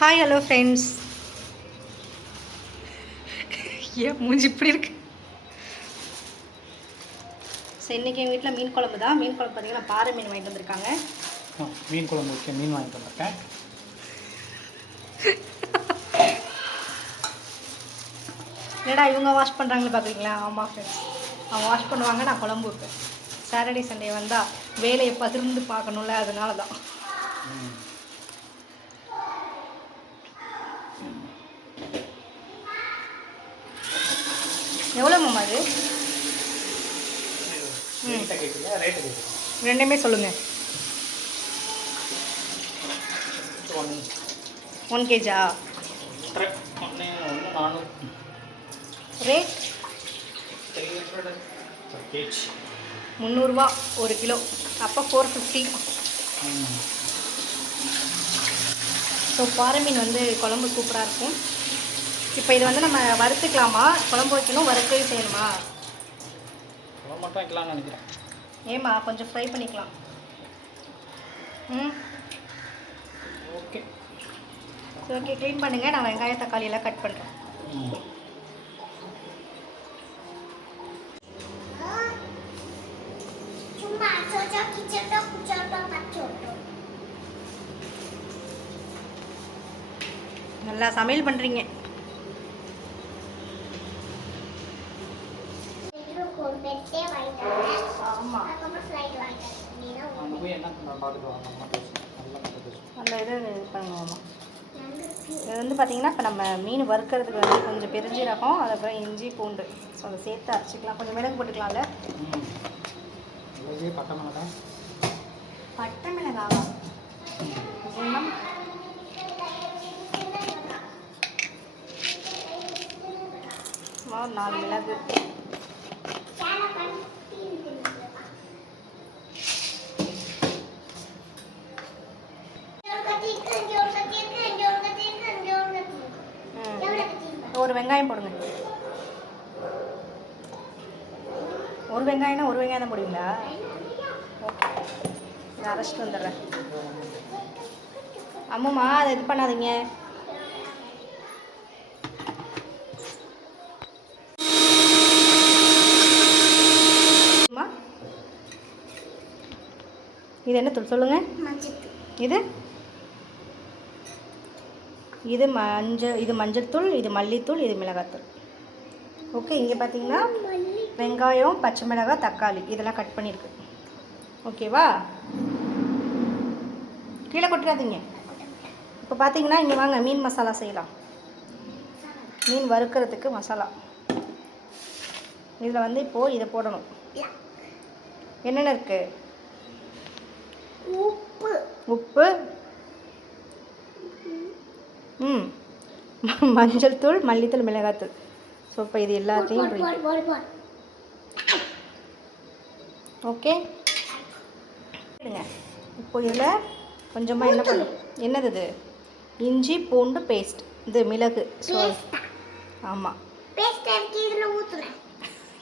Hi hello friends. ஏன் மூஞ்சி இப்படி இருக்கு? ஸோ இன்றைக்கி எங்கள் வீட்டில் மீன் குழம்பு தான். மீன் குழம்பு பார்த்தீங்கன்னா பாறை மீன் வாங்கிட்டு வந்திருக்காங்க. மீன் குழம்பு வச்சு மீன் வாங்கிட்டு வந்திருக்கேன். என்னடா இவங்க வாஷ் பண்ணுறாங்கன்னு பார்க்குறீங்களா? ஆமாம் ஃப்ரெண்ட்ஸ், அவங்க வாஷ் பண்ணுவாங்க, நான் குழம்பு வைப்பேன். சாட்டர்டே சண்டே வந்தால் வேலையை பகிர்ந்து பார்க்கணும்ல, அதனால தான். எவ்வளோ மாமா இது? ரெண்டுமே சொல்லுங்கள். 1 kg ரேட் 300 1 கிலோ, அப்போ 450. ஸோ பாறை மீன் வந்து குழம்பு சூப்பராக இருக்கும். இப்போ இது வந்து நம்ம வறுத்துக்கலாமா, குழம்பு வைக்கணும், வறுக்கவே செய்யணுமா? குழம்பு மட்டும் வைக்கலாம்னு நினைக்கிறேன். ஏம்மா கொஞ்சம் ஃப்ரை பண்ணிக்கலாம். ஓகே ஸோ ஓகே, க்ளீன் பண்ணுங்கள். நான் வெங்காயம் தக்காளி எல்லாம் கட் பண்ணுறேன். நல்லா சமையல் பண்ணுறீங்க. அந்த இது பண்ணுவோம்மா. இது வந்து பார்த்திங்கன்னா இப்போ நம்ம மீன் வறுக்கிறதுக்கு வந்து கொஞ்சம் பெருஞ்சீரகம், அதுக்கப்புறம் இஞ்சி பூண்டு, ஸோ அதை சேர்த்து அரைச்சிக்கலாம். கொஞ்சம் மிளகு போட்டுக்கலாம்ல. பட்டை மிளகாவா? சும்மா 4 மிளகு. ஒரு வெங்காயம் போடுங்க. ஒரு வெங்காயம்னா ஒரு வெங்காயம் தான் போடுவீங்களா? ஓகே, நான் அரைச்சிட்டு வந்துடுறேன். அம்மாம்மா அதை இது பண்ணாதீங்க. இது என்ன தூள் சொல்லுங்கள்? இது இது மஞ்சள் தூள், இது மல்லித்தூள், இது மிளகாத்தூள். ஓகே, இங்கே பார்த்தீங்கன்னா வெங்காயம், பச்சை மிளகாய், தக்காளி இதெல்லாம் கட் பண்ணியிருக்கு. ஓகேவா? கீழே கொட்டுறாதீங்க. இப்போ பார்த்தீங்கன்னா இங்கே வாங்க, மீன் மசாலா செய்யலாம். மீன் வறுக்கிறதுக்கு மசாலா இதில் வந்து இப்போது இதை போடணும். என்னென்ன இருக்குது? உப்பு, மஞ்சள் தூள், மல்லித்தூள், மிளகாத்தூள். ஸோ இப்போ இது எல்லாத்தையும் ஓகே எடுங்க. இப்போ இதில் கொஞ்சமாக என்ன பண்ணும்? என்னது இது? இஞ்சி பூண்டு பேஸ்ட், இது மிளகு. ஸோ ஆமாம்,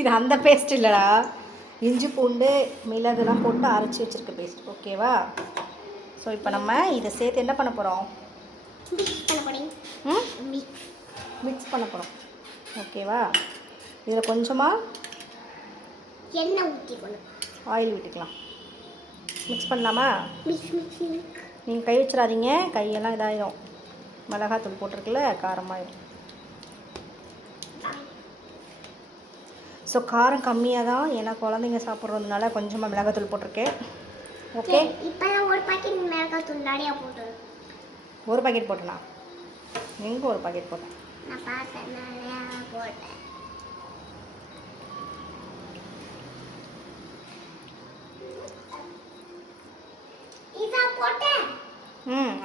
இது அந்த பேஸ்ட் இல்லைடா, இஞ்சி பூண்டு மிளகுலாம் போட்டு அரைச்சி வச்சுருக்க பேஸ்ட். ஓகேவா? ஸோ இப்போ நம்ம இதை சேர்த்து என்ன பண்ண போகிறோம்? மிக்ஸ் பண்ண போகிறோம். ஓகேவா? இதில் கொஞ்சமாக எண்ணெய் ஊற்றிக்கணும், ஆயில் விட்டுக்கலாம். மிக்ஸ் பண்ணலாமா? நீங்கள் கை வச்சிடாதீங்க, கையெல்லாம் இதாகிடும். மிளகாத்தூள் போட்டிருக்குல்ல, காரமாகிடும். ஸோ காரம் கம்மியாக தான், ஏன்னா குழந்தைங்க சாப்பிட்றதுனால கொஞ்சமாக மிளகாத்தூள் போட்டிருக்கேன். ஓகே, இப்போ ஒரு பாக்கெட் மிளகாத்தூள் நிறையா போட்டு, ஒரு பாக்கெட் போட்டேனா? எங்கே ஒரு பாக்கெட் போட்டேன்? நான் பார்த்தேன், நிறையா போட்டேன்.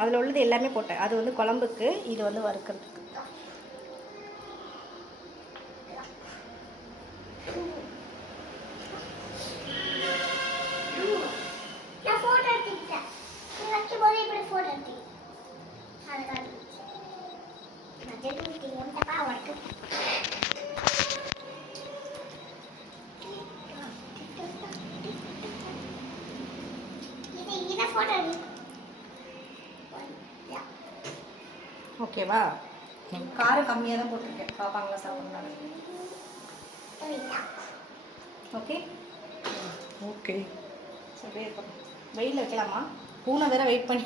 அதில் உள்ளது எல்லாமே போட்டேன். அது வந்து குழம்புக்கு, இது வந்து வறுக்கிறதுக்கு. ஓகேவா? காரம் கம்மியாக தான் போட்டிருக்கேன், பாப்பாங்களா சாப்பிட்றதுனால. Okay okay. சரி, வெயிலில் வைக்கலாமா? பூனை வேற வெயிட் பண்ணி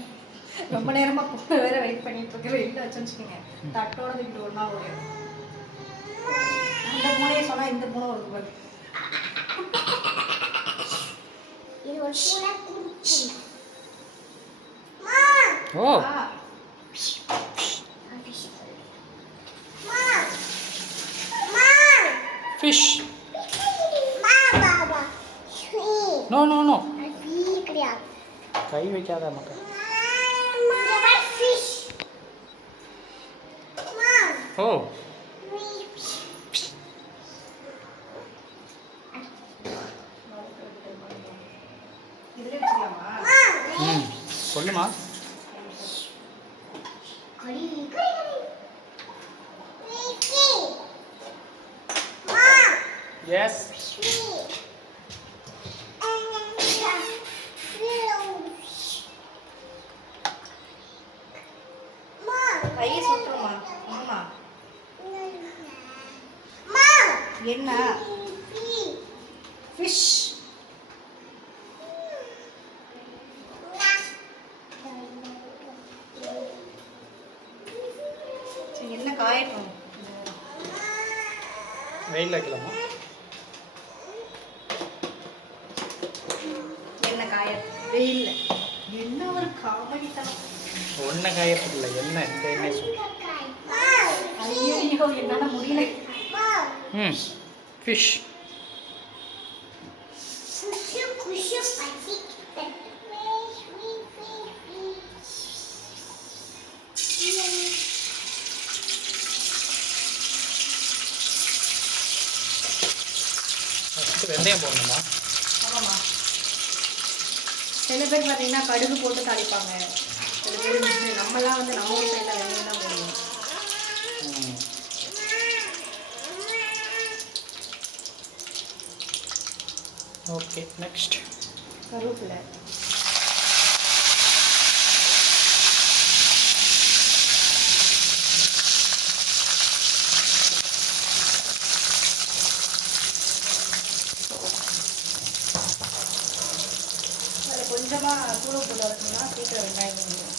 ரொம்ப நேரமாக பூனை வேற வெயிட் பண்ணிட்டு இருக்கு. வெயிலில் வச்சோன்னு வச்சுக்கோங்க, தட்டோட தூக்கிட்டு ஒரு நாள் ஓடிடும். இந்த பூனையை சொன்னால் இந்த பூனை ஒரு பாரு. இது ஒரு பூனை. ஓ ஃபிஷ். நோ நோ நோ, கை வைக்காத மக்கள். ஓ இதில் வச்சுக்கலாமா? ம் சொல்லுமா. எஸ். கையை சுட்டுருமா? அம்மா என்ன? ஃபிஷ். சரி, என்ன காயட்டும். வெயில் வைக்கலாமா? என்ன காய வெயில்? என்ன ஒரு காமெடி தான். ஒன்றை காயத்துக்கு இல்லை, எண்ணெய் இந்த எண்ணெய் சொல்லு. ஐயோ என்னால் முடியல. ம் ஃபிஷ். ஃபஸ்ட்டு வெந்தயம் போடணுமா? ஆமாம்மா. சில பேர் பார்த்தீங்கன்னா கடுகு போட்டு தாளிப்பாங்க, சில பேர் நம்மலாம் வந்து நம்ம ஊர் சைடில் வெந்தயம் தான் போடுவோம். ஓகே நெக்ஸ்ட் கருவேப்பிலை. அதில் கொஞ்சமாக தூள் போட்டு வச்சோம்னா சீக்கிரம் வெங்காயம் முடியும்.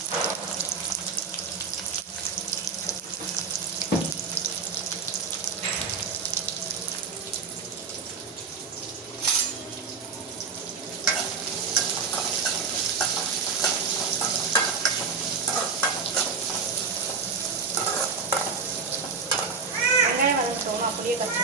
வெங்காயம் வதங்கிட்டோம்னா அப்படியே பச்சை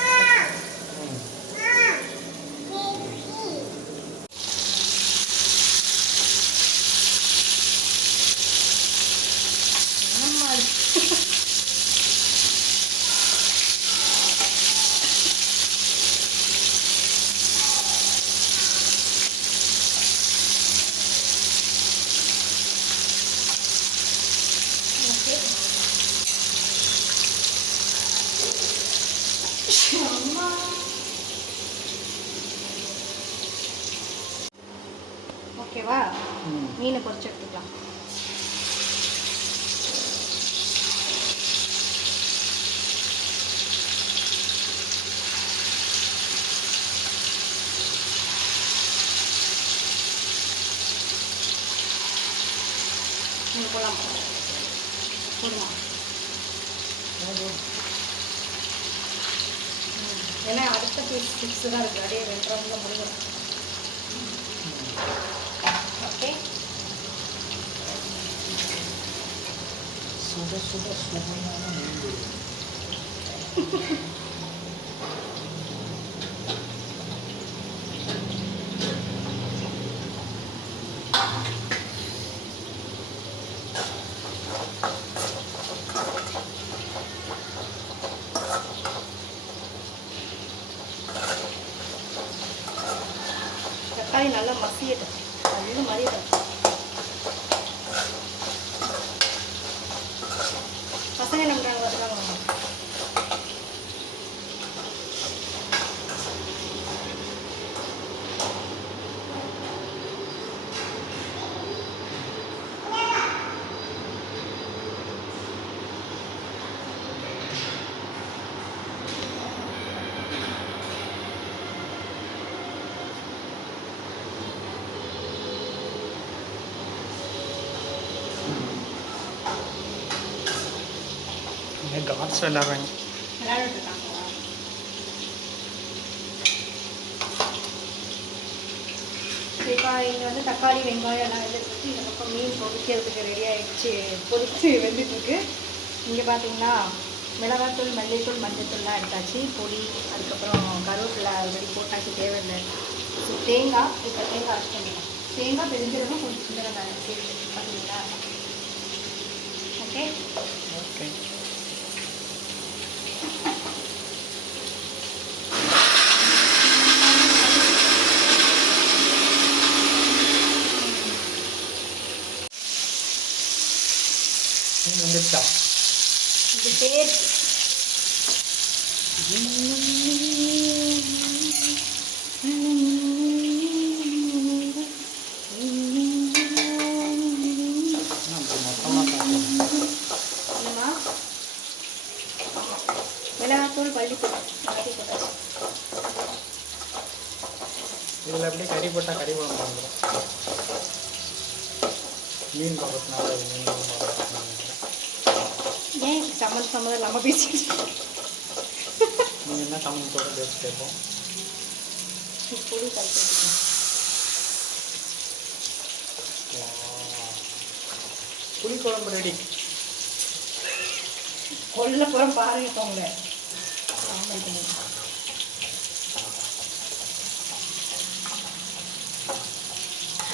ஓகேவா? மீனை பொரிச்சு எடுத்துக்கலாம். நீங்கள் போகலாம் போடுமா? ஏன்னா அடுத்த பீஸ் 6 தான் இருக்குது, அப்படியே 2 ரவுண்டில் முடியும். ஓகே. சுட சுட சுவையான மீன். தக்காளி நல்லா மசியட்டும், நல்ல மறியட்டும். பசங்க என்ன பண்ணுறாங்க பார்த்துக்காங்க. கார்ட்ஸ் விளாட்றாங்க. விளையாடிட்டு இருக்காங்களா? இப்போ இங்கே வந்து தக்காளி வெங்காயம் எல்லாம் வெந்துட்டுருக்கு. இந்த பக்கம் மீன் பொரிக்கிறதுக்கு ரெடி ஆகிடுச்சு, பொரிச்சு வெந்துட்டுருக்கு. இங்கே பார்த்தீங்கன்னா மிளகாத்தூள், மல்லித்தூள், மஞ்சத்தூள்லாம் எடுத்தாச்சு. பொடி, அதுக்கப்புறம் கருவேப்பிலை ஆல்ரெடி போட்டாச்சு, தேவையில்லை. தேங்காய், இப்போ தேங்காய் அரைச்சி பண்ணிக்கலாம். தேங்காய் பெருஞ்சீரகம் கொஞ்சம் சின்ன வெங்காயம் சேர்த்து பார்த்தீங்களா? Okay okay. வந்துச்சா? இது பேர் என்னம்மா? மிளகாத்தூள், மல்லித்தூள் எல்லாத்தையும் போட்டாச்சு. இதில் அப்படியே கறி போட்டால் கறி குழம்பு வந்துடும். மீன் போடுறதுனால மீன் குழம்பு வந்துடும். ஏன் சம்மந்தம் இல்லாமல் பேசிட்டு நீங்கள் என்ன சம்மந்தத்தோடு பேசி கேட்போம். பொடி கழிச்சு புளி குழம்பு ரெடி. கொல்லப்புறம் பாருங்க போங்க.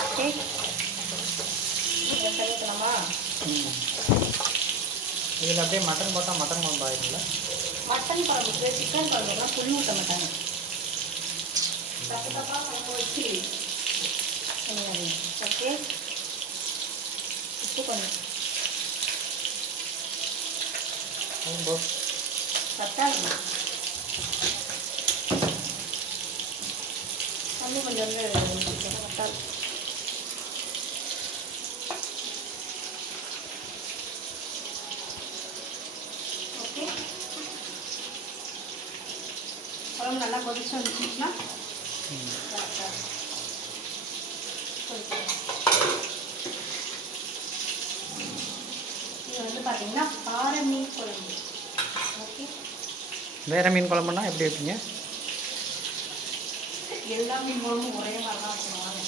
ஓகே, செய்யலாமா? இதில் அப்படியே மட்டன் போட்டால் மட்டன் குழம்பு ஆகிடுங்களா? மட்டன் குழம்புக்கு சிக்கன் குழம்புலாம் புளி ஊற்ற மாட்டாங்க. தப்பு தப்பாக குழம்பு வச்சு ஓகே. உப்பு கொஞ்சம் தக்காளி தண்ணி கொஞ்சம் தக்காளி ஓகே. குழம்பு நல்லா கொதிச்சு வந்துச்சுன்னா இது வந்து பார்த்தீங்கன்னா பாறை மீன் குழம்பு. ஓகே, வேறு மீன் குழம்புனா எப்படி வைப்பீங்க? எல்லா மீன் குழம்பும் ஒரே மாதிரி தான் வச்சுருவாங்க.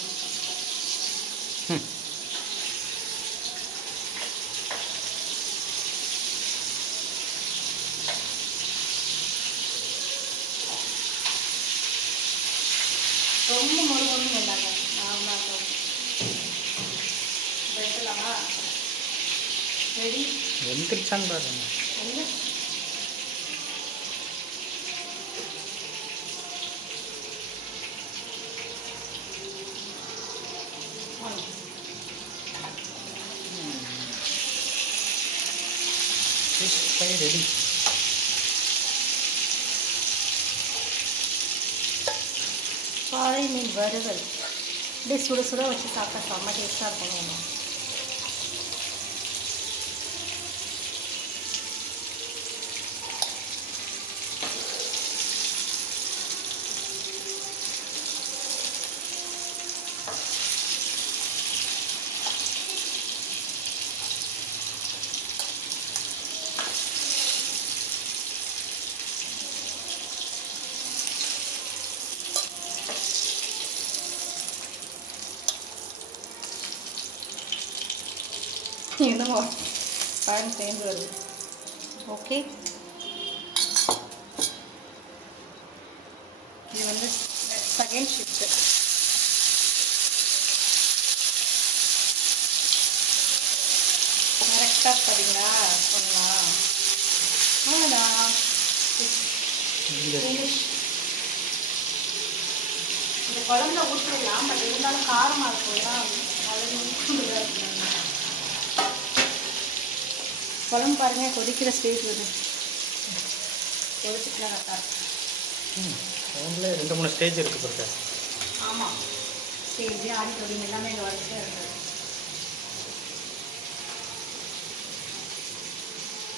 ரொம்ப மொறுமொறுன்னு வேண்டாங்க, நார்மலாக இருக்கும். வைக்கலாமா? ரெடி? வெந்துருச்சான்னு பாருங்க. என்ன? Fish fry ready. பாறை மீன் வறுவல் அப்படியே சுட சுட வச்சு சாப்பிட்டா செம்ம டேஸ்ட்டாக இருக்கும். என்னமோ பழம் சேர்ந்து வருது. ஓகே, இது வந்து செகண்ட் ஷிஃப்ட்டு. கரெக்டாக பார்த்தீங்களா? சொல்லலாம் அவ்வளோதான். இந்த குழம்புல ஊற்றிடலாம், பட் இருந்தாலும் காரமாக இருக்கும். ஏன்னா அது குழம்பு பாருங்கள் கொதிக்கிற ஸ்டேஜ் வருது. கொதிச்சுட்டுலாம் கரெக்டாக இருக்கும். குழம்புல 2-3 ஸ்டேஜ் இருக்குது பாருங்க. ஆமாம், ஸ்டேஜ் ஆடிட்டோரியம் எல்லாமே இங்கே வரிசையாக இருக்குது.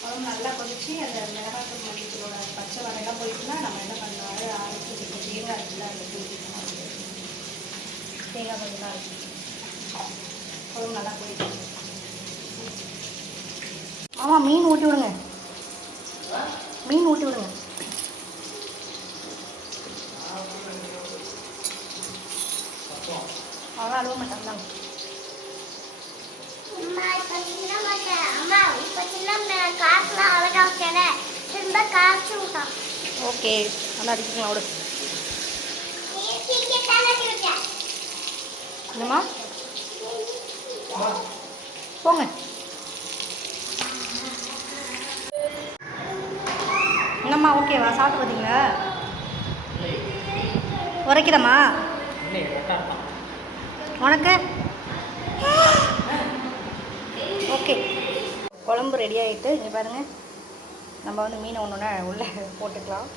குழம்பு நல்லா கொதிச்சு அந்த மிளகாத்தூள், மல்லித்தூளோட பச்சை வரையெல்லாம் போயிட்டுனா நம்ம என்ன பண்ணலாம், அரைச்சி தேங்காய் இருக்குல்ல, அதை ஊற்றிக்கணும். தேங்காய் கொஞ்சம் தான் அரைச்சி குழம்பு நல்லா கொதிக்கணும். ஆமாம், மீன் ஊட்டி விடுங்க. மீன் ஊற்றி விடுங்க. அவ்வளோ அழுவ மாட்டாங்க. ஓகே, நல்லா அடிச்சுக்கலாம் விடு. என்னம்மா போங்க. என்னம்மா ஓகேவா? சாப்பிட்டு பார்த்தீங்களா? உரைக்கிறம்மா உனக்கு? ஓகே, குழம்பு ரெடி ஆகிட்டு இங்கே பாருங்கள். நம்ம வந்து மீனை ஒன்று உள்ளே போட்டுக்கலாம்.